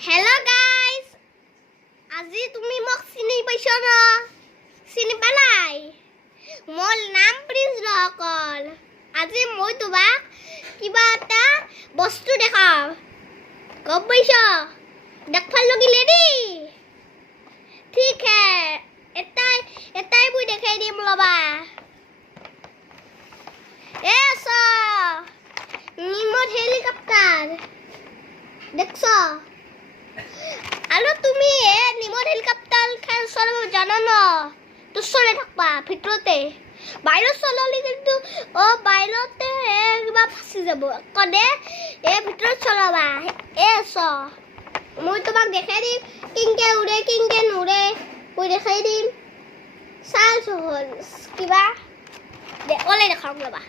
Hello guys, আজি তুমি মোক চিনি পাইছা না? চিনি পালাই? মোৰ নাম প্ৰিন্স ৰকল। আজি মই তোমাক কিবা এটা বস্তু দেখাম। গম পাইছা? দেখবাৰ লাগিলে দেই। ঠিক হে, এটাই মই দেখাই দিম লবা। নিমত হেলিকপ্টাৰ দেখছ? আৰু তুমি নিমত হেলিকপ্টাৰ খেল চলাব জানা ন? তো চলাই থাকবা ভিতৰতে। বাহিৰত চলালে কিন্তু বাহিৰতে কিবা ফাঁচি যাব। কনে ভিতৰত চলাবা। মই তোমাক দেখাই দিম কিংকে উৰে কিংকে নুৰে। মই দেখাই দিম। কিবা ওলাই দেখাওঁ ৰ'বা।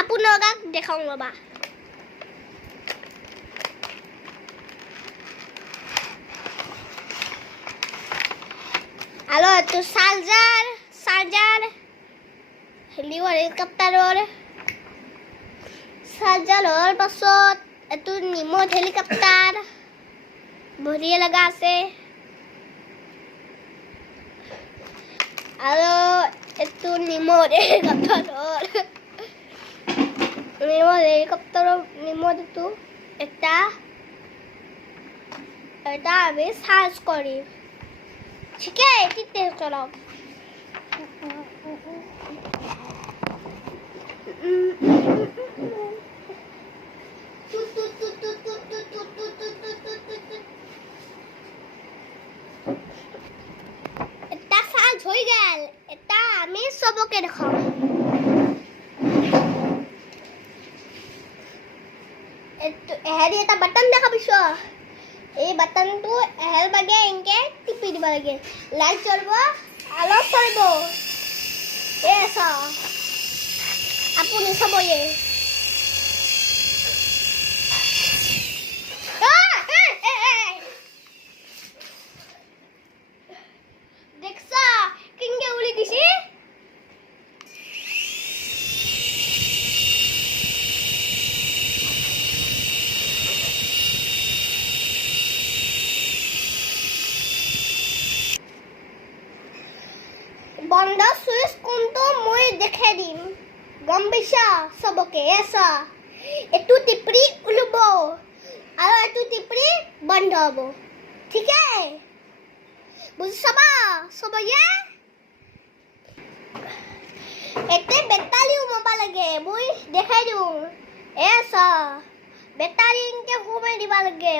আপোনাক দেখাওঁ ৰ'বা। আৰু এইটো চাৰ্জাৰ হেলিকপ্টাৰৰ চাৰ্জাৰৰ পাছত এইটো নিমত হেলিকপ্টাৰ বঢ়িয়া লগা আছে। আৰু এইটো নিমত হেলিকপ্টাৰৰ এইটো এটা আমি চাৰ্জ কৰিম। ঠিক আছে, তেতিয়া চলাও। এটা চাৰ্জ হৈ গেল। এটা আমি চবকে দেখাও। হেৰি এটা বাটন দেখা পাইছ? এই বাটনটো এহেল বাগে এনেকে টিপি দিব লাগে। লাইট জ্বলব, অলপ চলিব। আপুনি চাবয়ে। দেখছ কেনেকে উৰি গৈছে? বন্ধ সুইচ কোনটো মই দেখাই দিম। গম পাইছা চবকে? এইটো টিপৰি ওলাব আৰু এইটো টিপৰি বন্ধ হ'ব। ঠিক আছে, বুজিছাবা চবয়ে? এতে বেটাৰী সোমাব লাগে। মই দেখাই দিওঁ। বেটাৰী এনেকে সোমাই দিব লাগে।